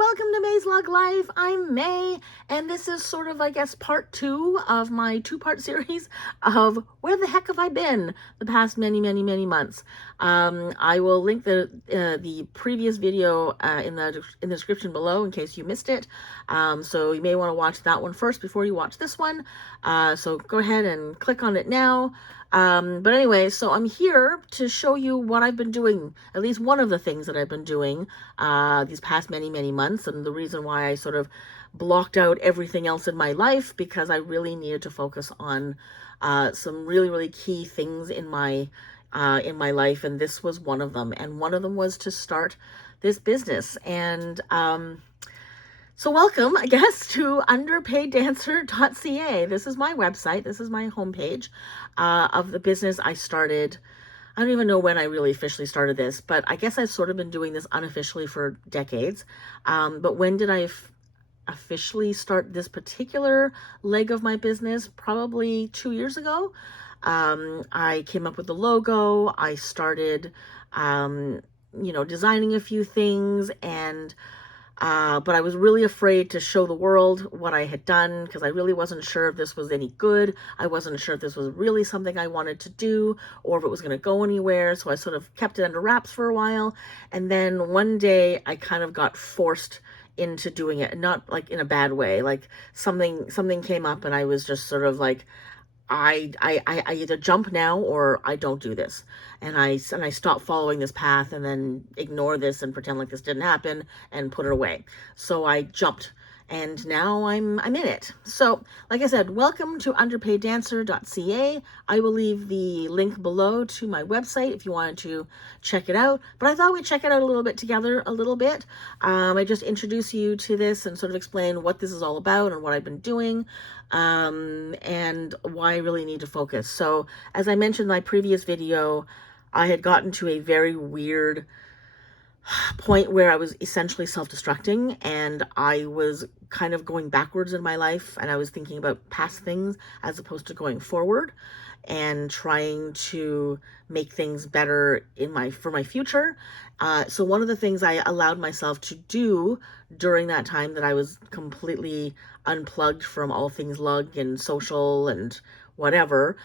welcome to MaysLugLife. I'm May, and this is sort of, I guess, part 2 of my 2-part series of where the heck have I been the past many months. I will link the previous video in the description below in case you missed it. So you may want to watch that one first before you watch this one. So go ahead and click on it now. But anyway, so I'm here to show you what I've been doing, at least one of the things that I've been doing these past many months, and the reason why I sort of blocked out everything else in my life, because I really needed to focus on some really key things in my life, and this was one of them. And one of them was to start this business. And so welcome, I guess, to underpaiddancer.ca. This is my website. This is my homepage of the business I started. I don't even know when I really officially started this, but I guess I've sort of been doing this unofficially for decades. But when did I officially start this particular leg of my business? Probably 2 years ago. I came up with the logo. I started, designing a few things, and but I was really afraid to show the world what I had done, because I really wasn't sure if this was any good. I wasn't sure if this was really something I wanted to do, or if it was going to go anywhere. So I sort of kept it under wraps for a while. And then one day I kind of got forced into doing it, not like in a bad way. Like something came up, and I was just sort of like, I either jump now or I don't do this. And I stop following this path and then ignore this and pretend like this didn't happen and put it away. So I jumped, and now I'm in it. So like I said, welcome to underpaiddancer.ca. I will leave the link below to my website if you wanted to check it out. But I thought we'd check it out a little bit together a little bit. I just introduce you to this and sort of explain what this is all about and what I've been doing, and why I really need to focus. So as I mentioned in my previous video, I had gotten to a very weird point where I was essentially self-destructing, and I was kind of going backwards in my life, and I was thinking about past things as opposed to going forward and trying to make things better for my future. So one of the things I allowed myself to do during that time that I was completely unplugged from all things lug and social and whatever,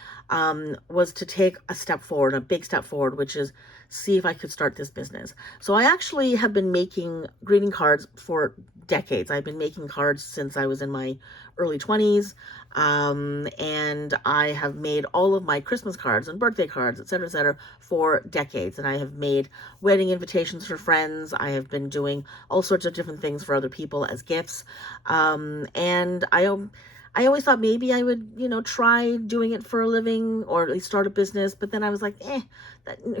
was to take a step forward, a big step forward, which is see if I could start this business. So I actually have been making greeting cards for decades. I've been making cards since I was in my early 20s. And I have made all of my Christmas cards and birthday cards, etc., for decades. And I have made wedding invitations for friends. I have been doing all sorts of different things for other people as gifts. And I always thought maybe I would, try doing it for a living, or at least start a business. But then I was like,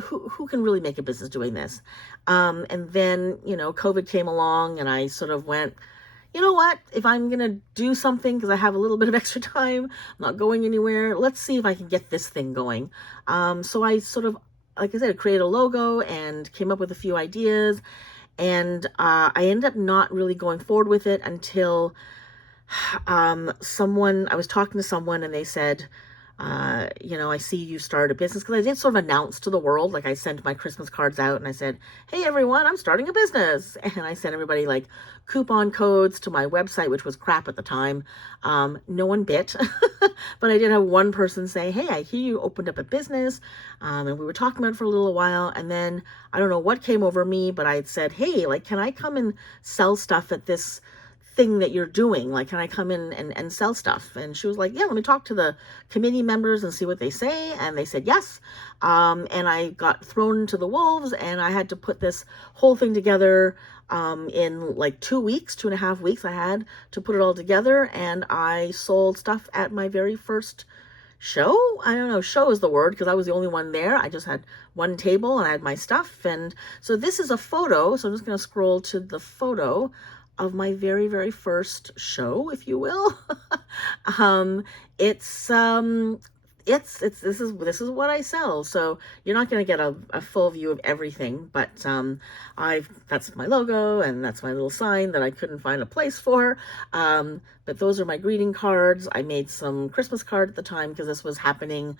who can really make a business doing this? And then, COVID came along, and I sort of went, you know what, if I'm going to do something, because I have a little bit of extra time, I'm not going anywhere, let's see if I can get this thing going. So I sort of, like I said, created a logo and came up with a few ideas. And I ended up not really going forward with it until I was talking to someone, and they said, I see you started a business, because I did sort of announce to the world, like I sent my Christmas cards out and I said, hey everyone, I'm starting a business. And I sent everybody like coupon codes to my website, which was crap at the time. No one bit, but I did have one person say, hey, I hear you opened up a business. And we were talking about it for a little while. And then I don't know what came over me, but I had said, hey, like, can I come and sell stuff at this thing that you're doing? Like, can I come in and sell stuff? And she was like, yeah, let me talk to the committee members and see what they say. And they said yes. And I got thrown to the wolves, and I had to put this whole thing together in like 2.5 weeks. I had to put it all together, and I sold stuff at my very first show. I don't know, show is the word, because I was the only one there. I just had one table and I had my stuff. And so this is a photo. So I'm just going to scroll to the photo of my very first show, if you will. This is what I sell. So you're not going to get a full view of everything, but that's my logo, and that's my little sign that I couldn't find a place for. But those are my greeting cards. I made some Christmas cards at the time, because this happened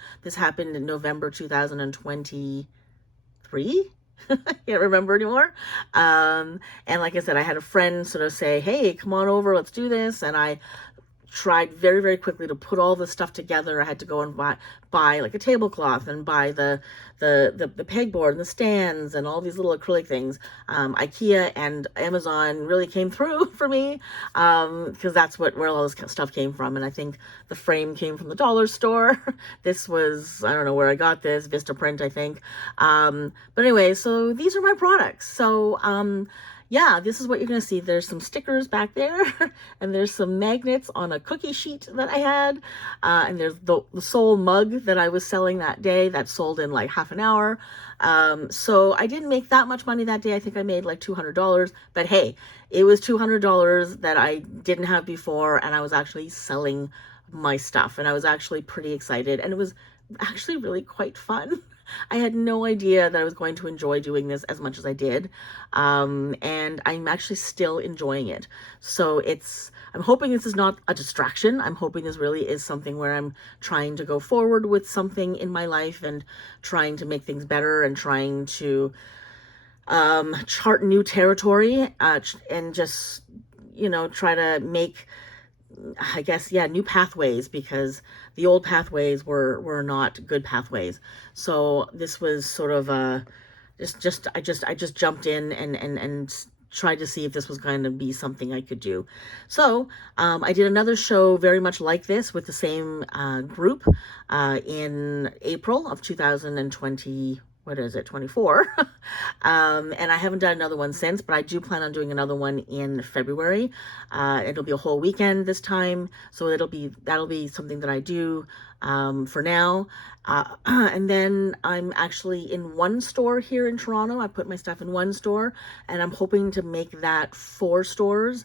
in November 2023. I can't remember anymore. And like I said, I had a friend sort of say, hey, come on over, let's do this. And I tried very, very quickly to put all this stuff together. I had to go and buy like a tablecloth and buy the pegboard and the stands and all these little acrylic things. IKEA and Amazon really came through for me, because that's where all this stuff came from. And I think the frame came from the dollar store. This was, I don't know where I got this, Vistaprint, I think. But anyway, so these are my products. So yeah, this is what you're going to see. There's some stickers back there, and there's some magnets on a cookie sheet that I had, and there's the Soul mug that I was selling that day that sold in like half an hour. So I didn't make that much money that day. I think I made like $200, but hey, it was $200 that I didn't have before, and I was actually selling my stuff, and I was actually pretty excited, and it was actually really quite fun. I had no idea that I was going to enjoy doing this as much as I did. And I'm actually still enjoying it. So I'm hoping this is not a distraction. I'm hoping this really is something where I'm trying to go forward with something in my life and trying to make things better and trying to chart new territory, and just, try to make, I guess, yeah, new pathways, because the old pathways were not good pathways. So this was sort of I just jumped in and tried to see if this was going to be something I could do. So I did another show very much like this with the same group in April of 2020. What is it, 24? And I haven't done another one since, but I do plan on doing another one in February. It'll be a whole weekend this time, so that'll be something that I do for now. And then I'm actually in one store here in Toronto. I put my stuff in one store, and I'm hoping to make that 4 stores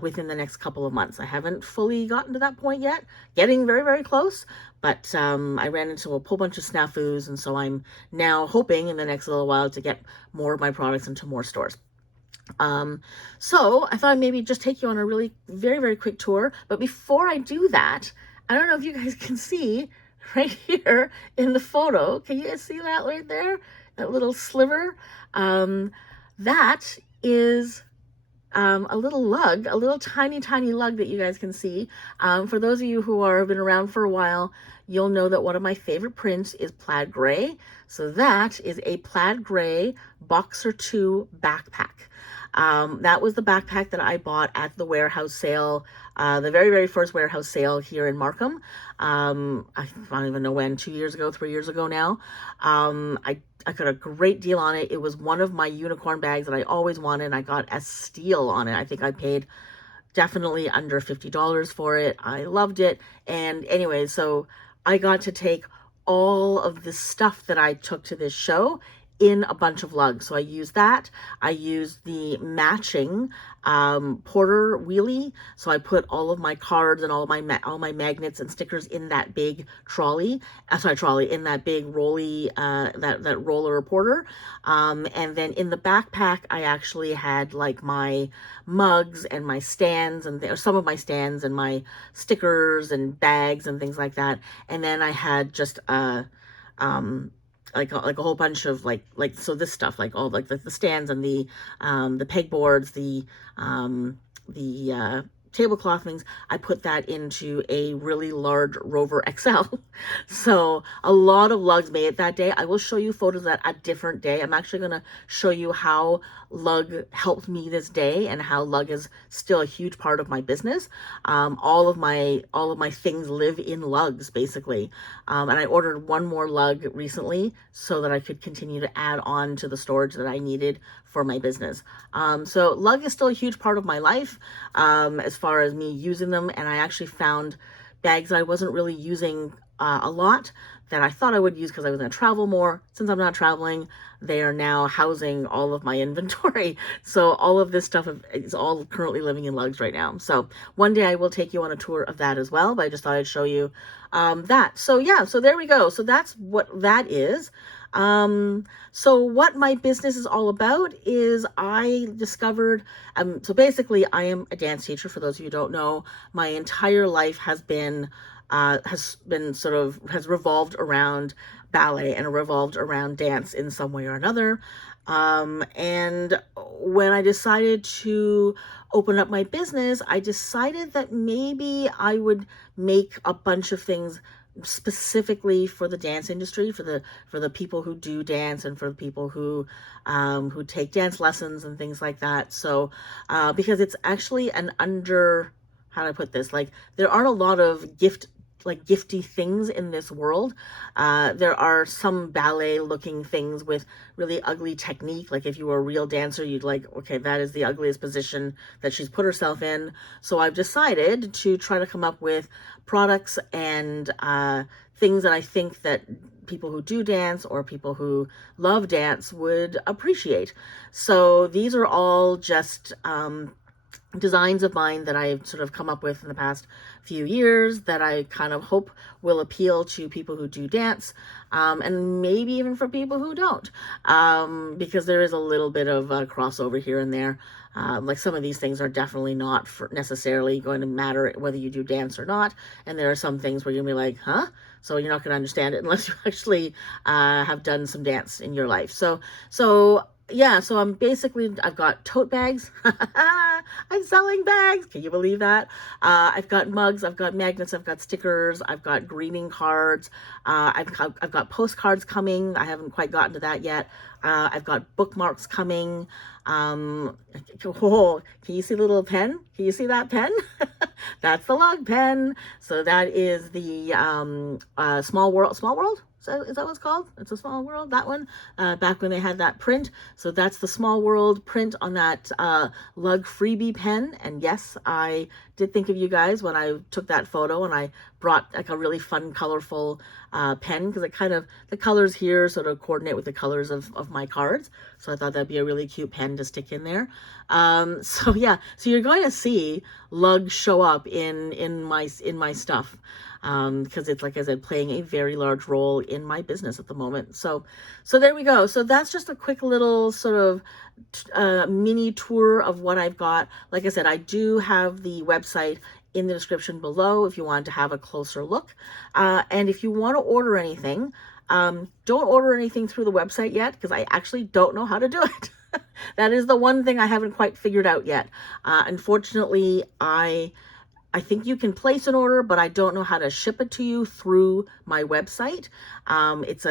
within the next couple of months. I haven't fully gotten to that point yet, getting very, very close, but I ran into a whole bunch of snafus, and so I'm now hoping in the next little while to get more of my products into more stores. So I thought I'd maybe just take you on a really very, very quick tour. But before I do that, I don't know if you guys can see right here in the photo. Can you guys see that right there? That little sliver? That is a little lug, a little tiny, tiny lug that you guys can see. For those of you who have been around for a while, you'll know that one of my favorite prints is plaid gray. So that is a plaid gray Boxer 2 backpack. That was the backpack that I bought at the warehouse sale, the very, very first warehouse sale here in Markham. I don't even know when, 2 years ago, 3 years ago now. I got a great deal on it. It was one of my unicorn bags that I always wanted, and I got a steal on it. I think I paid definitely under $50 for it. I loved it. And anyway, so I got to take all of the stuff that I took to this show in a bunch of lugs. So I used that. I used the matching porter wheelie. So I put all of my cards and all my magnets and stickers in that big trolley. In that big rolly, that roller porter. And then in the backpack, I actually had like my mugs and my stands or some of my stands and my stickers and bags and things like that. And then I had just like a whole bunch of so this stuff, like all like the stands and the pegboards, the tablecloth things, I put that into a really large Rover XL. So a lot of lugs made it that day. I will show you photos of that a different day. I'm actually going to show you how lug helped me this day and how lug is still a huge part of my business. All of my things live in lugs basically. And I ordered one more lug recently so that I could continue to add on to the storage that I needed for my business. So lug is still a huge part of my life as far as me using them. And I actually found bags that I wasn't really using a lot that I thought I would use because I was going to travel more. Since I'm not traveling, they are now housing all of my inventory. So all of this stuff is all currently living in lugs right now. So one day I will take you on a tour of that as well, but I just thought I'd show you that. So yeah, so there we go. So that's what that is. So what my business is all about is I discovered, so basically I am a dance teacher. For those of you who don't know, my entire life has been has revolved around ballet and revolved around dance in some way or another. And when I decided to open up my business, I decided that maybe I would make a bunch of things specifically for the dance industry, for the people who do dance and for the people who take dance lessons and things like that. So because it's actually an under, how do I put this, like there aren't a lot of gifty things in this world. There are some ballet looking things with really ugly technique. Like if you were a real dancer, you'd like, okay, that is the ugliest position that she's put herself in. So I've decided to try to come up with products and things that I think that people who do dance or people who love dance would appreciate. So these are all just designs of mine that I've sort of come up with in the past few years that I kind of hope will appeal to people who do dance, and maybe even for people who don't, because there is a little bit of a crossover here and there. Like some of these things are definitely not necessarily going to matter whether you do dance or not, and there are some things where you'll be like, huh? So you're not going to understand it unless you actually have done some dance in your life. So yeah, so I've got tote bags. I'm selling bags. Can you believe that? I've got mugs, I've got magnets, I've got stickers, I've got greeting cards. I've got postcards coming. I haven't quite gotten to that yet. I've got bookmarks coming. Oh, can you see the little pen? Can you see that pen? That's the log pen. So that is the Small World. Is that what it's called? It's a Small World, that one, back when they had that print. So that's the Small World print on that Lug freebie pen. And yes, I did think of you guys when I took that photo, and I brought like a really fun, colorful pen, because it kind of, the colors here sort of coordinate with the colors of my cards. So I thought that'd be a really cute pen to stick in there. So yeah, so you're going to see Lug show up in my stuff. Because it's, like I said, playing a very large role in my business at the moment. So there we go. So that's just a quick little sort of mini tour of what I've got. Like I said, I do have the website in the description below if you want to have a closer look. And if you want to order anything, don't order anything through the website yet, because I actually don't know how to do it. That is the one thing I haven't quite figured out yet. Unfortunately, I think you can place an order, but I don't know how to ship it to you through my website. It's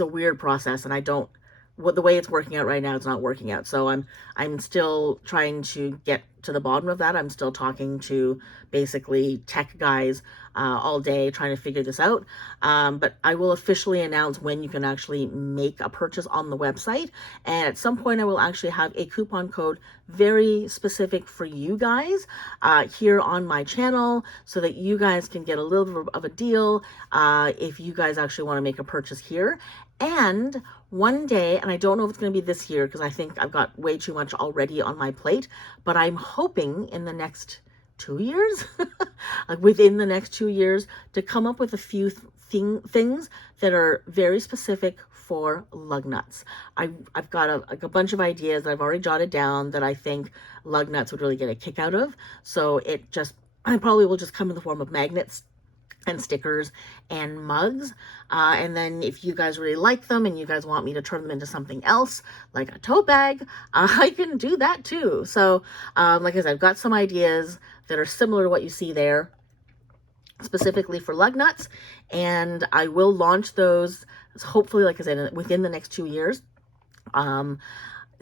a weird process, and the way it's working out right now, it's not working out. So I'm still trying to get to the bottom of that. I'm still talking to basically tech guys all day trying to figure this out. But I will officially announce when you can actually make a purchase on the website. And at some point I will actually have a coupon code very specific for you guys here on my channel, so that you guys can get a little bit of a deal if you guys actually want to make a purchase here. And one day, and I don't know if it's going to be this year, because I think I've got way too much already on my plate, but I'm hoping in the next 2 years, like within the next 2 years, to come up with a few things that are very specific for lug nuts. I've got a bunch of ideas that I've already jotted down that I think lug nuts would really get a kick out of. So I probably will just come in the form of magnets and stickers and mugs. And then if you guys really like them and you guys want me to turn them into something else, like a tote bag, I can do that too. So like I said, I've got some ideas that are similar to what you see there, specifically for lug nuts. And I will launch those, hopefully, like I said, within the next 2 years.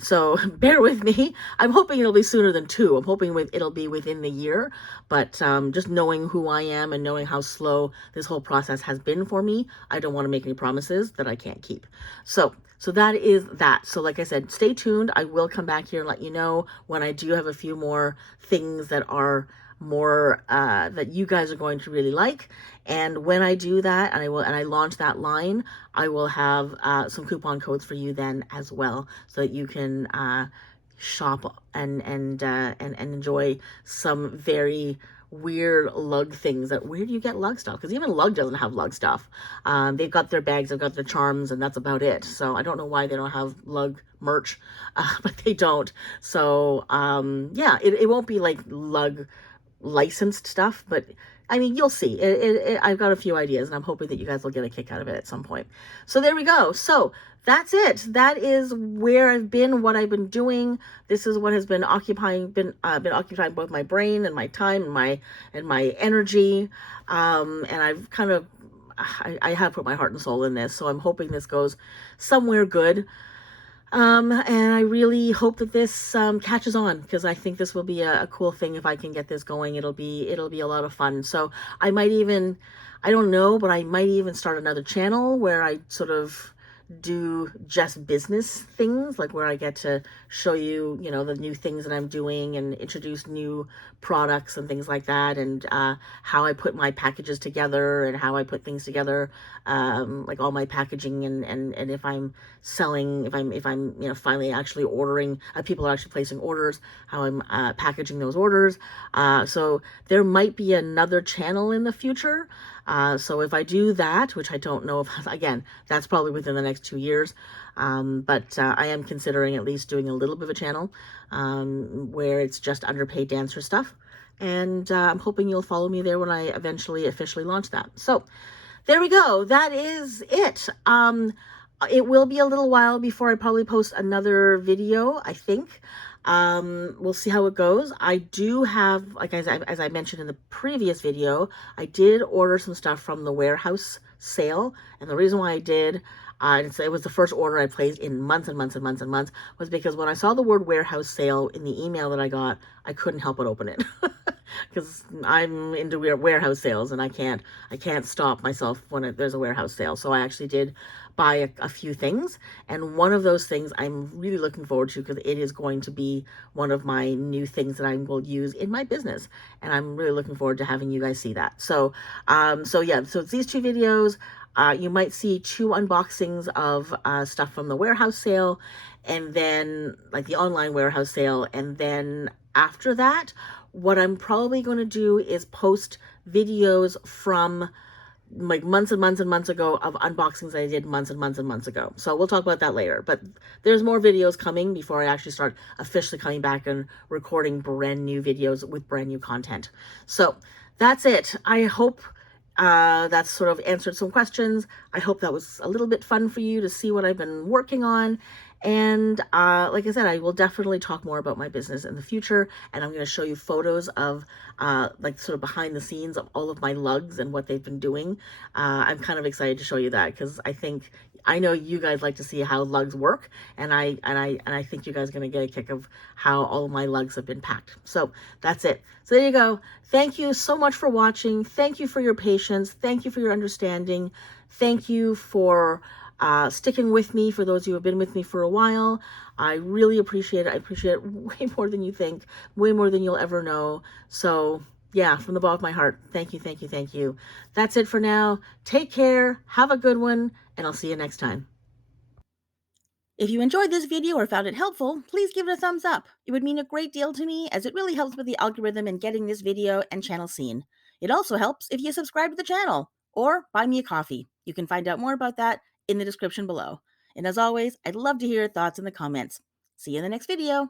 So bear with me. I'm hoping it'll be sooner than 2. I'm hoping it'll be within the year. But just knowing who I am and knowing how slow this whole process has been for me, I don't want to make any promises that I can't keep. So that is that. So like I said, stay tuned. I will come back here and let you know when I do have a few more things that are more that you guys are going to really like. And when I do that, and I launch that line, I will have some coupon codes for you then as well, so that you can shop and enjoy some very weird lug things. Where do you get lug stuff? Because even Lug doesn't have lug stuff. They've got their bags, they've got their charms, and that's about it. So I don't know why they don't have lug merch, but they don't. So yeah, it won't be like lug licensed stuff, but I mean, you'll see. I've got a few ideas, and I'm hoping that you guys will get a kick out of it at some point. So there we go. So that's it. That is where I've been, what I've been doing. This is what has been occupying both my brain and my time and my energy. And I've kind of I have put my heart and soul in this, so I'm hoping this goes somewhere good. And I really hope that this catches on, because I think this will be a cool thing if I can get this going. It'll be a lot of fun. So I might even, I don't know, but I might even start another channel where I sort of do just business things, like where I get to show you, the new things that I'm doing and introduce new products and things like that, and how I put my packages together and how I put things together, like all my packaging, and if I'm selling, if I'm finally actually ordering, people are actually placing orders, how I'm packaging those orders. So there might be another channel in the future. So if I do that, which I don't know if, again, that's probably within the next 2 years, but I am considering at least doing a little bit of a channel where it's just underpaid dancer stuff. And I'm hoping you'll follow me there when I eventually officially launch that. So there we go. That is it. It will be a little while before I probably post another video, I think. We'll see how it goes. I do have, like, as I mentioned in the previous video, I did order some stuff from the warehouse sale. And the reason why I did, it was the first order I placed in months and months and months and months, was because when I saw the word warehouse sale in the email that I got, I couldn't help but open it. Because I'm into warehouse sales, and I can't stop myself when there's a warehouse sale. So I actually did buy a few things, and one of those things I'm really looking forward to, because it is going to be one of my new things that I will use in my business, and I'm really looking forward to having you guys see that. So yeah, so it's these two videos. You might see 2 unboxings of stuff from the warehouse sale, and then like the online warehouse sale, and then after that, what I'm probably going to do is post videos from like months and months and months ago of unboxings I did months and months and months ago. So we'll talk about that later. But there's more videos coming before I actually start officially coming back and recording brand new videos with brand new content. So that's it. I hope that's sort of answered some questions. I hope that was a little bit fun for you to see what I've been working on. And like I said, I will definitely talk more about my business in the future, and I'm going to show you photos of like sort of behind the scenes of all of my lugs and what they've been doing. I'm kind of excited to show you that, because I know you guys like to see how lugs work, and I think you guys are going to get a kick of how all of my lugs have been packed. So that's it. So there you go. Thank you so much for watching. Thank you for your patience. Thank you for your understanding. Thank you for sticking with me, for those who have been with me for a while. I really appreciate it. I appreciate it way more than you think, way more than you'll ever know. So yeah, from the bottom of my heart, thank you, thank you, thank you. That's it for now. Take care, have a good one, and I'll see you next time. If you enjoyed this video or found it helpful, please give it a thumbs up. It would mean a great deal to me, as it really helps with the algorithm in getting this video and channel seen. It also helps if you subscribe to the channel or buy me a coffee. You can find out more about that in the description below. And as always, I'd love to hear your thoughts in the comments. See you in the next video.